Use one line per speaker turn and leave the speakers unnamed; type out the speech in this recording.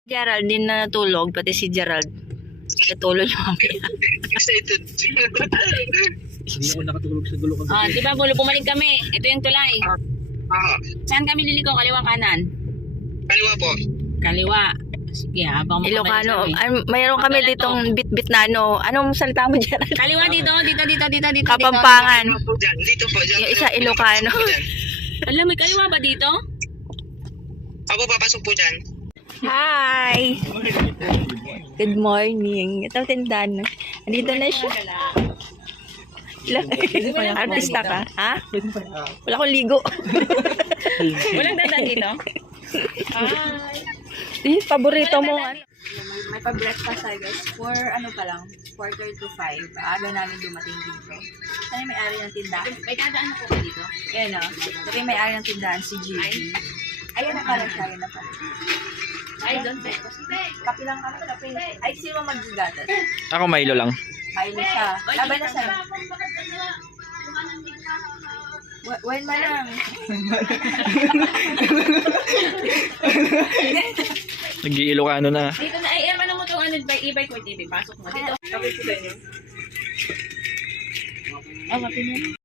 Gerald din na natulog, pati si Gerald. Natulog yung mamaya.
Excited.
Hindi ako nakatulog sa gulo kagabi.
Di ba, bumalik kami. Ito yung tulay. Saan kami liliko? Kaliwa kanan?
Kaliwa po.
Kaliwa. Sige, habang
Ilocano.
kami.
Mayroon kami
Papel
ditong bit-bit na ano. Anong salita mo dyan?
Kaliwa dito.
Kapampangan.
Po dyan. Dito po. Dyan.
Yung isa Ilocano.
Alam, may kaliwa ba dito?
Ako papasok po dyan.
Hi! Good morning. Ito tindahan. Andito na siya. Artista ka? Ha? Wala akong ligo.
Walang dada dito?
Paborito mo.
May pa-breakfast tayo guys. For ano pa lang, 4:45. Aga namin dumating dito. Saan yung may-ari ng tindahan?
May dadaan po ba dito?
Yan o. Ito yung may-ari ng tindahan, si GB. Ayan na pala siya, ayan na pala.
Ay, don't take.
Kape lang kami, kape. Ay, sino mag-gatas?
Ako Milo lang.
Milo siya. Laban na sa'yo. When man lang.
Nag-iilocano na.
Dito na, ay, ano mo itong e-bike or TV? Pasok mo dito.
Kape sila niyo.
Oh, kape mo.